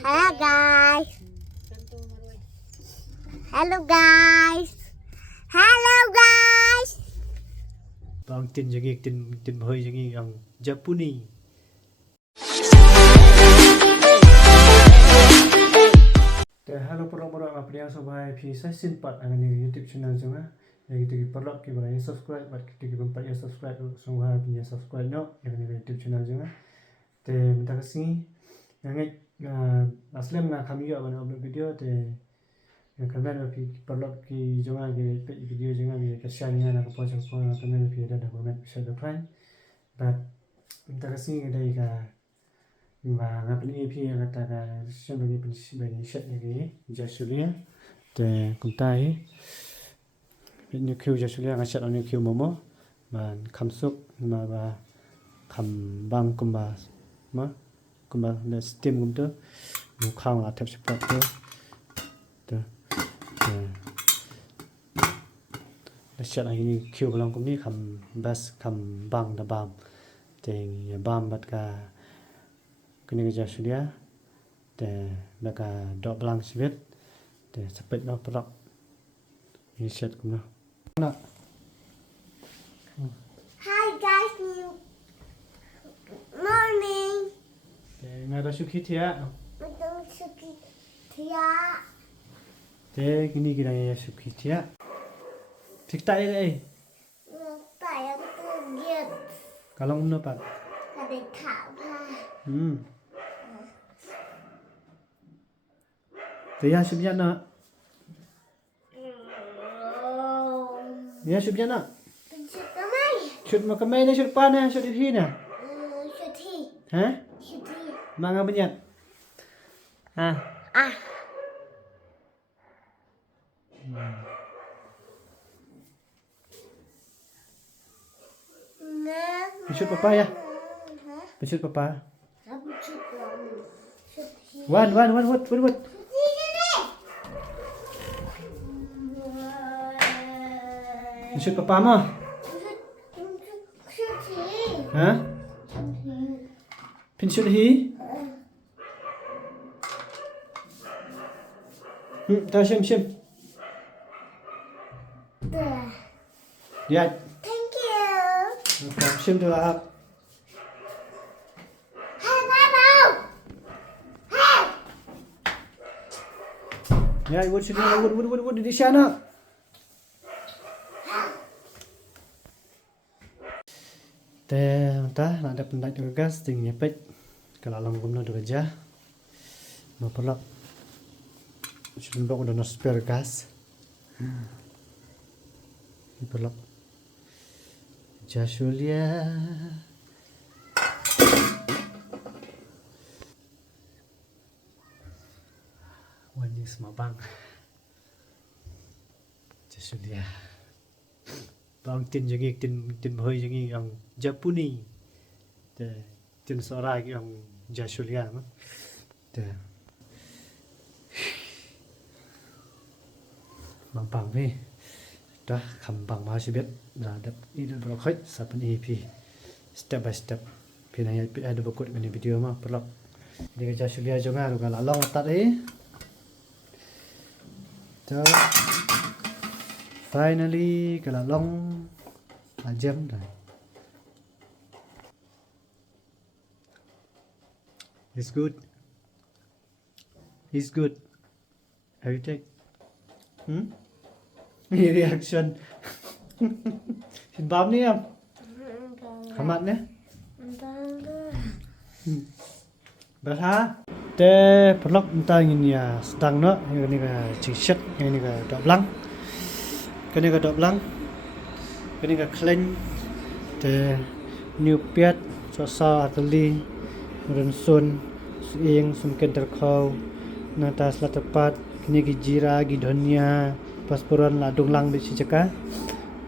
Hello guys. Hello guys. Hello guys. Bang tin jangi tin bhoi jangi ang Japuni. Hello para apa yang sobat pi saya simpat ang ni YouTube channel jangan. Yang kita perlu kita boleh subscribe, kita boleh ya subscribe semua punya subscribe no yang ni YouTube channel jangan. Minta kasih yang asli menga kami juga mana upload video kamera pi perlu ki jangan video jangan ki share ni nak post kamera pi ada komen share the friend. But minta kasih dari ka và ngập lý phi là ta là xem về cái chuyện cái giờ xử lý để cùng tay như kêu giờ xử lý cái chuyện như kêu mồm mà khăm xúc mà khăm băng cùng bà là steam cũng được một khang là thép support được là chuyện này kêu bằng cũng đi khăm bass khăm băng là bam thì bam bắt cả kini kerja sudah, mereka dok belang sibet, sepet no perak, ini set kumna. Hi guys, new morning. Ngada suki tia. Betul suki tia. Kini kira ya suki tia. Tik tak ini. Tak yang tergiat. Kalau mendapat. Ada tak lah. Dia subnya nak. Ya subnya nak. Pencet kamai. Shoot makan main ni shoot pana shoot di sini. Syuti. Hah? Syuti. Manga banyak. Ah. Ah. Shoot papa ya. Shoot papa. One. Shoot papa mah. Hah? Pin shoot hi. Ta xem. Lihat. Thank you. Xem tu lah. Hey, Papa. Hey. Ya, wood di sana. Entah nak ada pendak juga gas tinggi pet kalau alam guna juga jah mau perlu sudah bawa udah spare gas perlu jasulia wajib semua bang jasulia bang tin jangi tin bhoi jangi ang Japuni tin sora yang jasulia mah bang ni dah kambang masih bet dah ada ini berkhot sapan EP step by step pinanya ada bakut dengan video mah perlu dia jasulia juga kalau long tat finally kalau long jam dah. It's good. Have you take? Ini reaction. Bam ni am. Hamat ni. Berha. Perlu entah ini ya sedang no. Ini ke t-shirt, ini ke dok blang. Cái này là đậu lăng, cái này là clean, để new piat cho sa atali, ren sun, suing, sun kenter kau, nata selatapat, kini gijira, gidonia, pasporan ladung lang besi cekah,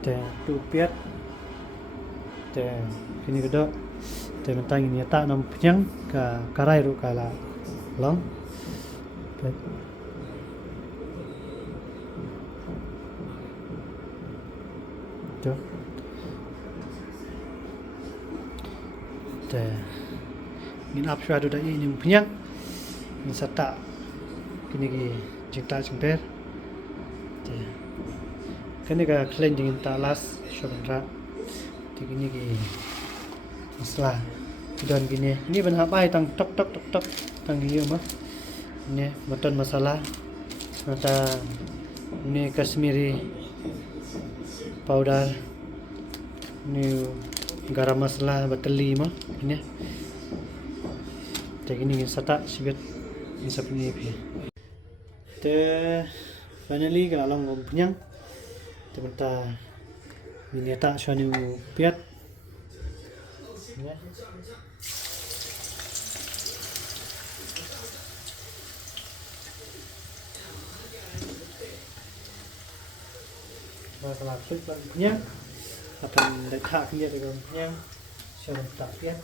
để tu piat, để kini kedok, để mentang ini tak nam penyang, karai ru kala long, tuh ngin ap shwa do da ini punya Ni sata kini ki jingta jingper. Kini ka clean dengan talas syurga. Kini ki masala dan gini. Ini ban hapai tang tok tok tok tok tang giu mah. Ini button masala. Mata ini Kashmiri powder. Ini garam masala batali mah. Ini. Ini sata sibet ini sapni pi. Te finally kalau long punyang. Teman-teman ini tak shani piat. Ya. Masalah sulit punya akan letak dia dengan punya shani tak piat.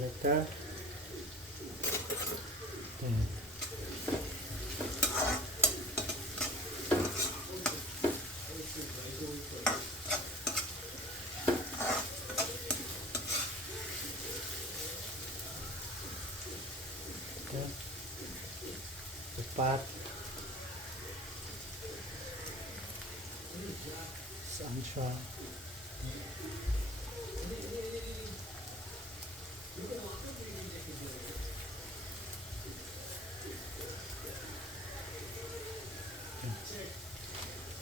Letak. Cepat sunshine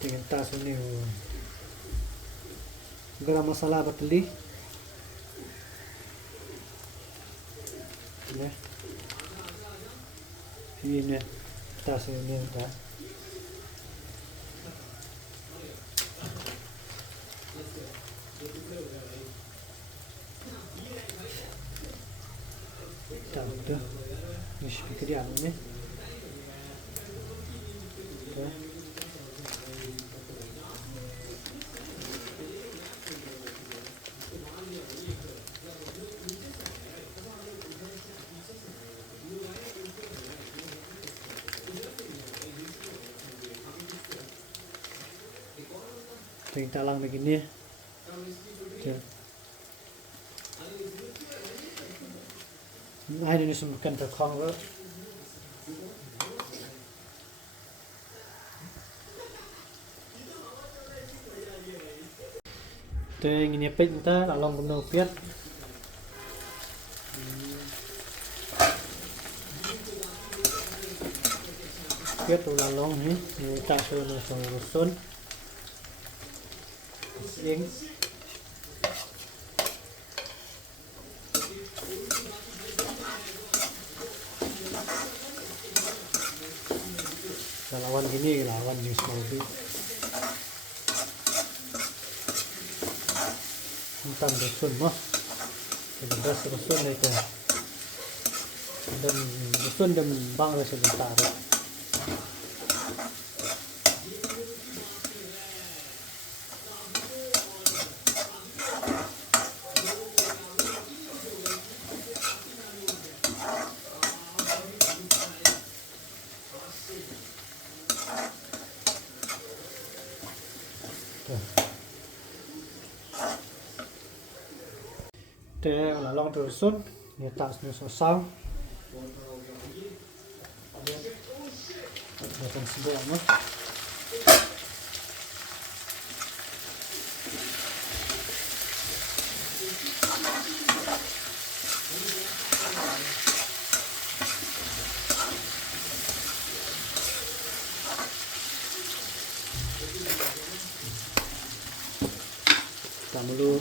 dengan tas ini garam masala batali ya ini tas ini dah tak betul ni speaker dia ni Tinggal talang begini. Ini semakan terkongkol. Teng ini apa kita along guna piat. Piat tu lalong ni, tak suruh rusun. Yang lawan gini lawan ni small bit entam rusun mah beras rusun itu dan rusun dan bang sebentar Thế là long từ suốt để tạo sự sổ sau để thành sự bộ mất cảm ơn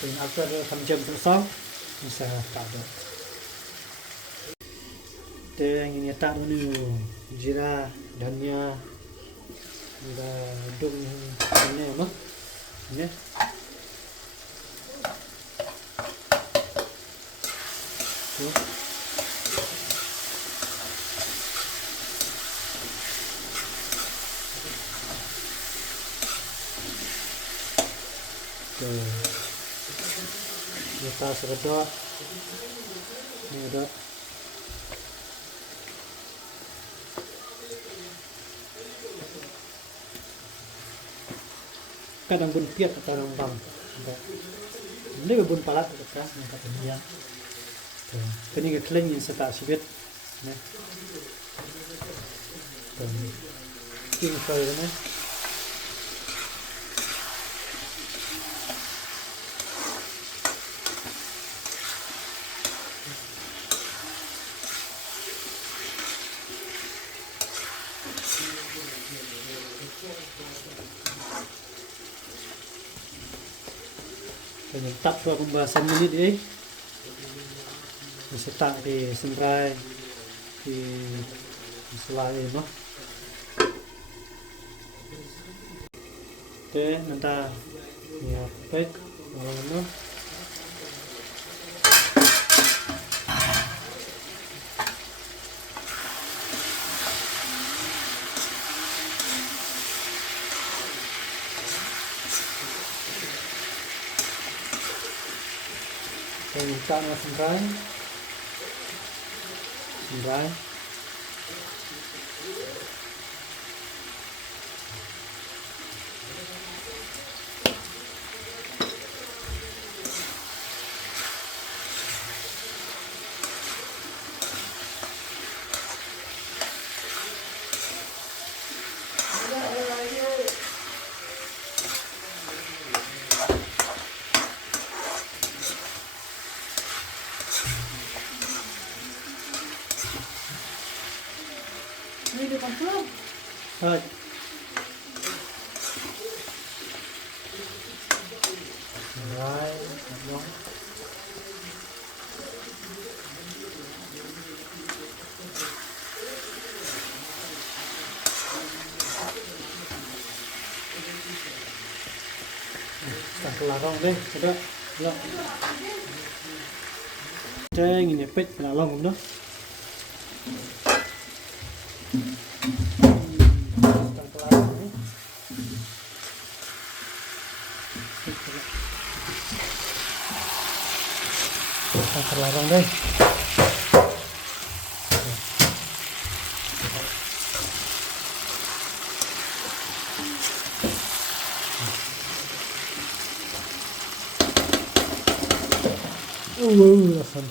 dan after 5 jam selesai bisa tak ada dan ini tak dulu jira dannya udah dong ini apa ini tuh kita sedot ini udah kadang bun piat atau orang bang. Ini bun palat kah kata dia. Ini ke kleng yang serta sibet. Nah, king soy ni. Tak tua pembahasan ini deh. Bisa tak di sendrai di selain no. Oke, nanti ya baik no. Kita nak sendrai. Ini dia confirm. Hai. Right, no. Tak larang deh, sudah. Lah. Ceng ini pet larang dah. Terlarang deh. Lasan.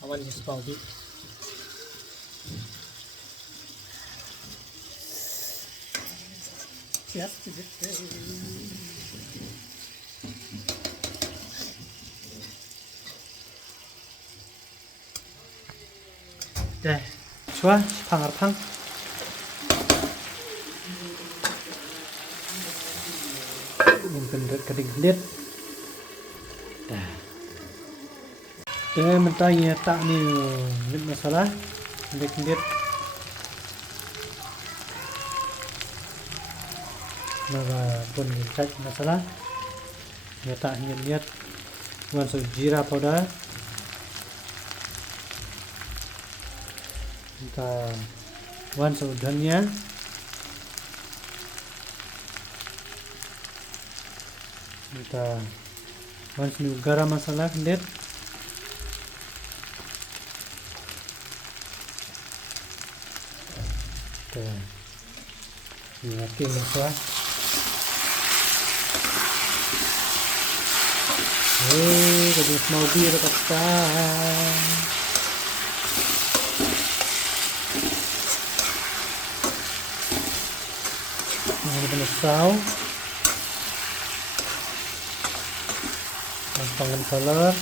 Awan ni sepaudik. Yesterday. 네, 좋아, 팡아팡. Yang keding-keding. Dan mentanya tak ni masalah. Keding-keding. Maka pun cek masalah. Ya tak niat masuk jira powder. Kita wan saudannya kita wan sini garam masala kendet kita ini masa jadi mau bir kata ini penuh panggan color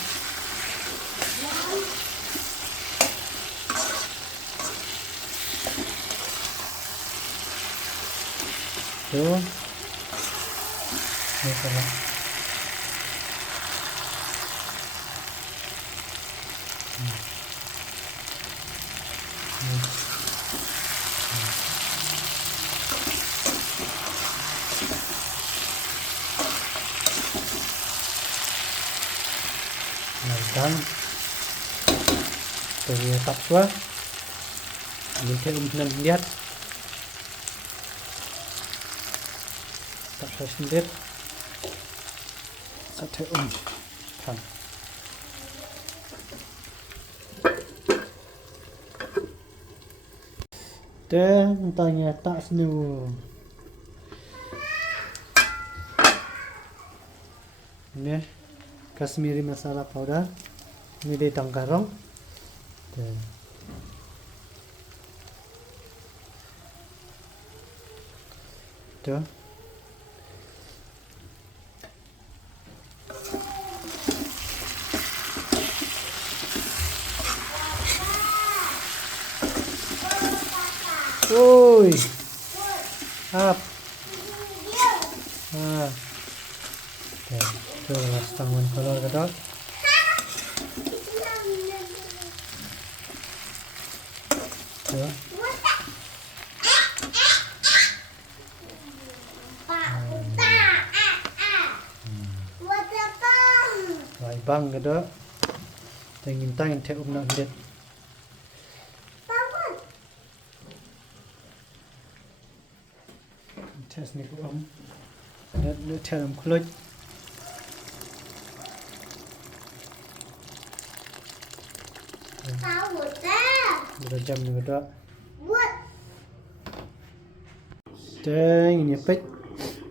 tuh ini sama dan ternyata tua ini kita lihat tak saya sendiri satu kan dan tanya tak senu Ini Kashmiri masala powder. Ini di tangkarong. Tuh. Woi. Up. Tuh, setengah kolor kedok. Tuh. Rồi băng cái đó thì nhìn tay theo ông nặng điện test này của ông nó theo ông khơi rồi chăm cái đó thế nhìn nhịp bích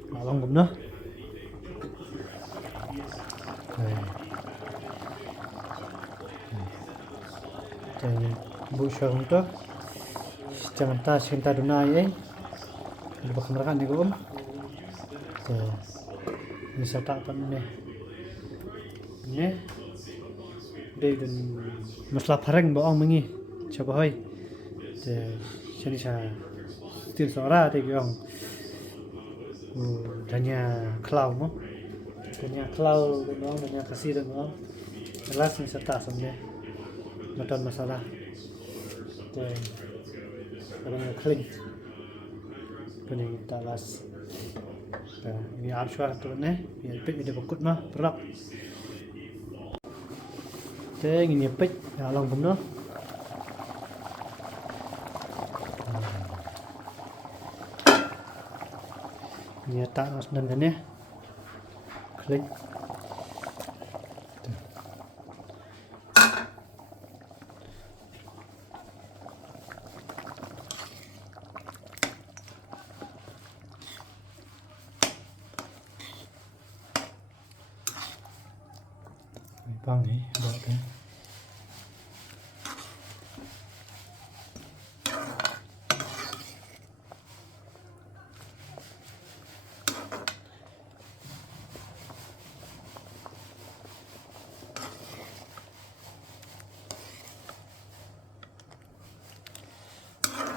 bảo lòng cũng nữa jadi busuk untuk jangan tas cinta dunai di bawah mereka nih om bisa tak apa nih ini dan masalah pareng bohong mengi coba hoi jadi saya stil suara deh om hanya cloud mo hanya cloud doang hanya kasih doang jelas bisa tak sebenarnya Maton masalah dan kadang kling kuning talas ini arshwar tu ne ini pek dia bekut mah berak teng ini pek along bumno ini tak nas dan ne kling bang ni buat kan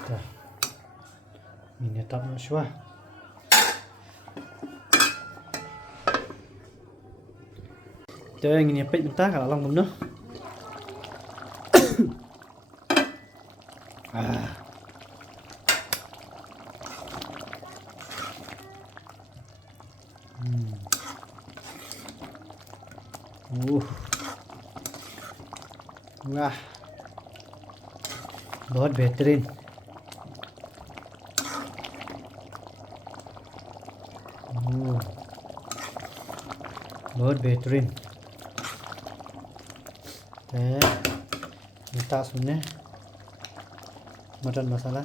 dah ini tak masywa Chơi nhìn pek bentar kalau long bum noh. Wah. बहुत बेहतरीन बहुत बेहतरीन minta sebenarnya mutton masala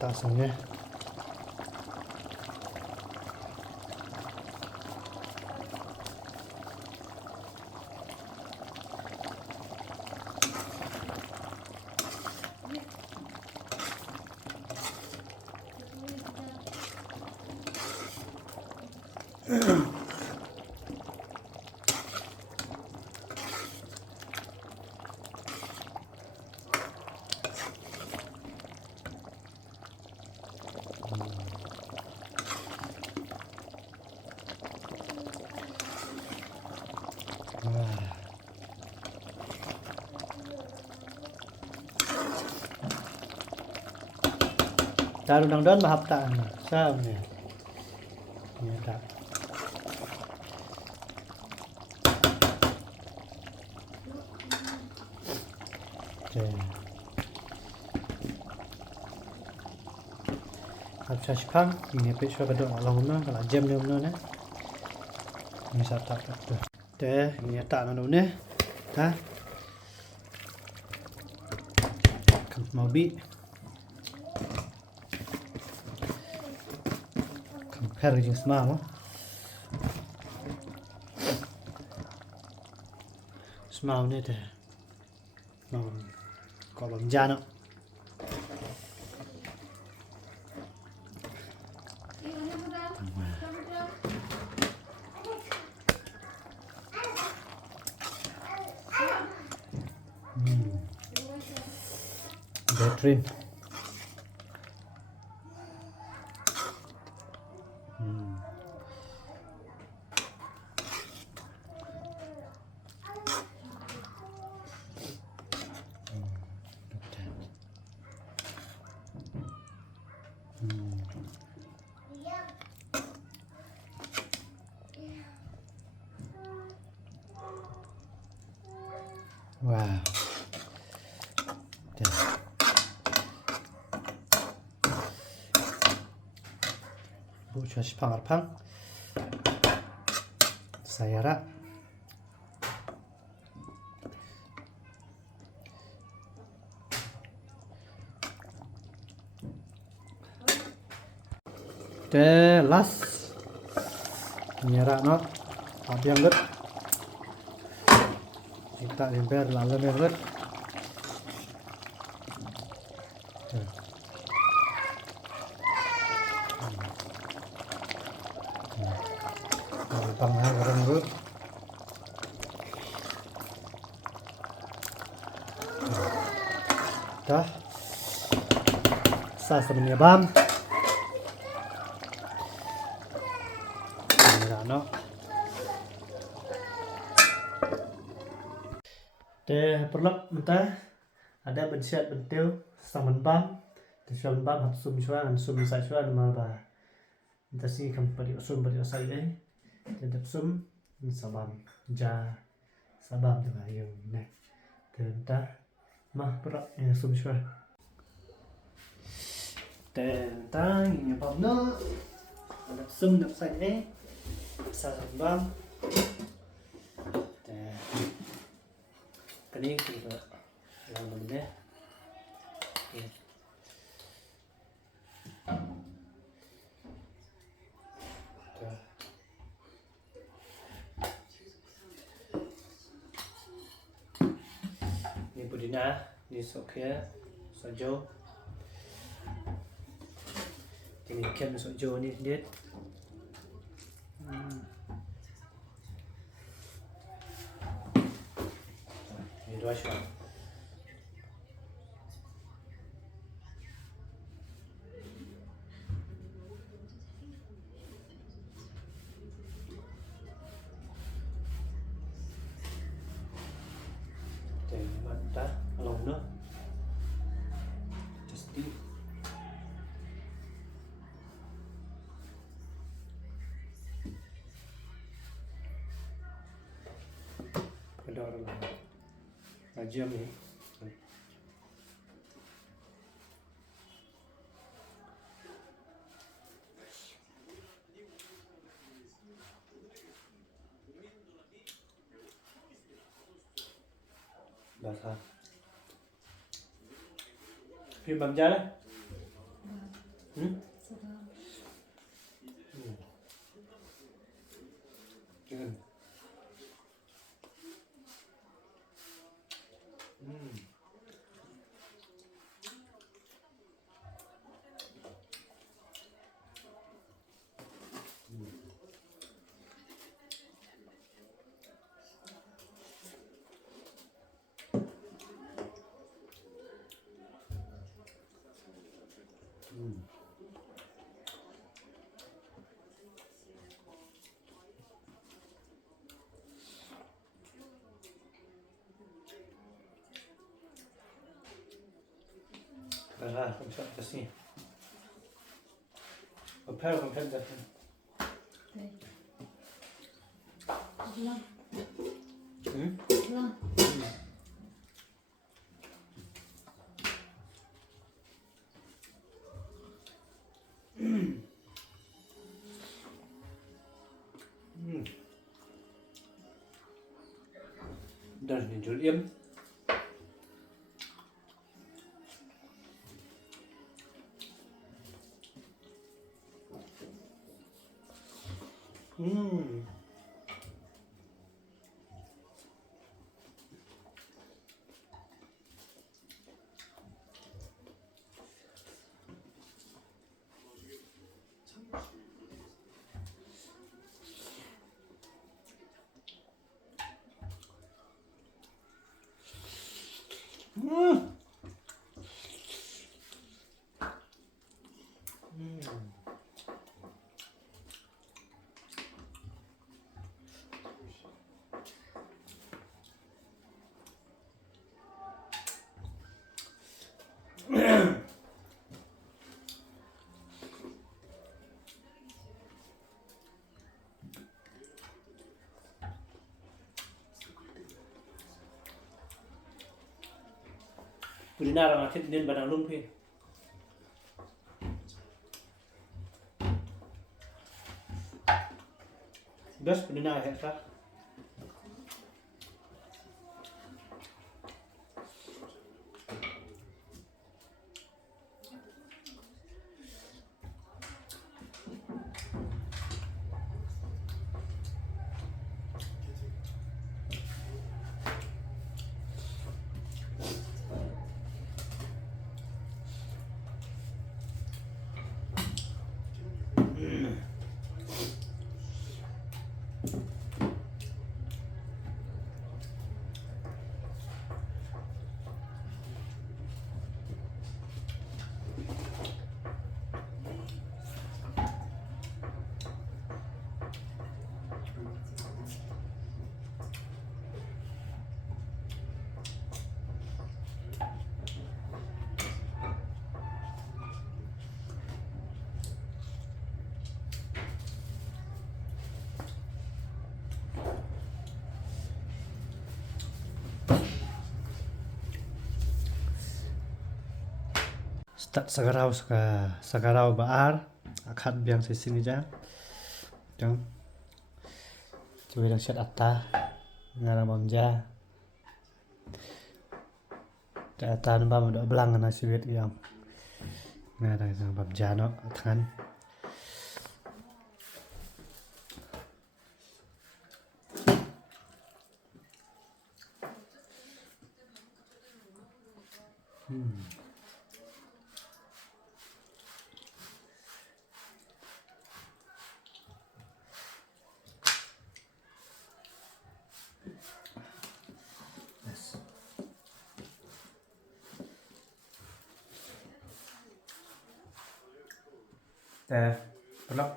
tasnya Taruh nang don mahap ta sao nè như ta hấp cha spang ini pe shwa kadon along na kala jam nem na Bisa tak tuh. Teh, ini tak nanu ne. Ta. Mau bi. Compare jeung semau. Semau ne teh. Mau có bằng da nó. Betrin. Wow. Dah. Bu cuaca pangarpang. Sayara. Telas. Nyara no. Abiang lut. Kita lempar lalu lut. Pang orang lut. Dah. Sa sebenarnya bam. No. Teh perlok mentah ada bensiat bentil saman bam tesal bam hat sum chuan sum sa chuan ma ba ta si kam pari sum pari sai ai te sum sabam ja sabam de ba yung ne te ta ma perlok sum chuan te ta ni bam no ada sum de sai ai sa bam cái này thì làm mình đấy ini budina ini sokya sojo ini kem sojo ini dia dua shot. Để bạn ta lòng nữa. Just đi. Cái đó là jam này. Bahasa. Phim bằng da đấy. Ra không sợ cái gì. Compare that. dan ni jul im Kulina orang akhir din badang lumpur. Bes kulina akhir sah. Start sagarau baar akhat biang sini ja jang cuy dah set atta ngaram amja ta atta namba do belang na siwet yang ngada sang bab jano than pelak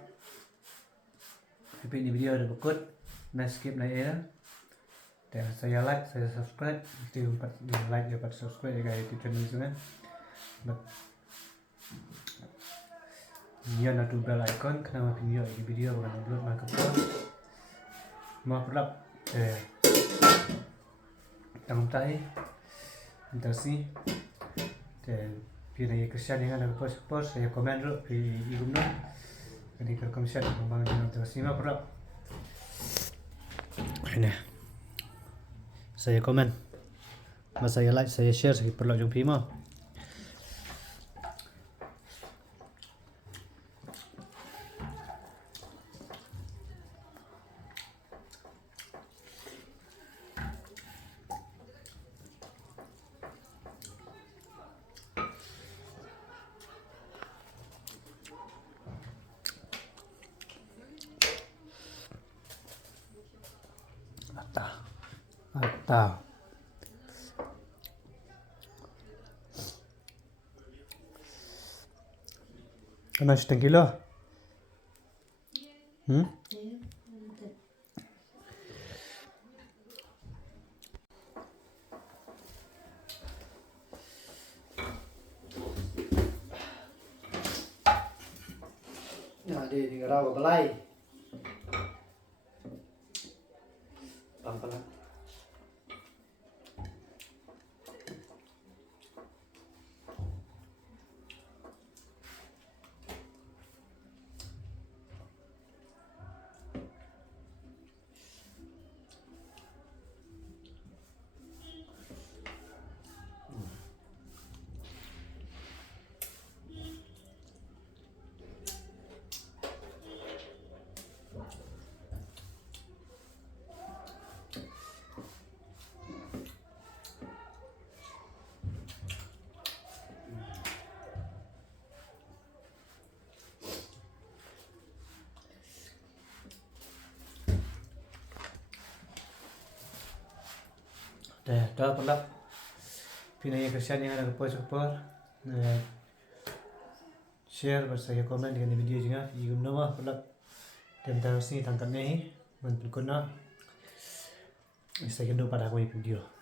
ini video udah berikut skip na ya saya like saya subscribe itu like dapat subscribe ya guys YouTube channel ini dia na bell icon kenapa video bukan upload maka mau pelak tang tai intasi Pina Christian yang ada post saya komen dulu di igumno jadi kalau komisar memang terus ini apa ini saya komen saya like saya share saya perlu jumpa Pima Atau Ano setengah kilo? Nah, di rawa belai. Pelan-pelan. dah pelak pinanya kesian yang ada kepo share bersaya komen dengan video juga yung nama pelak tentang sini tangkap ni mentukuna saya kena pada aku video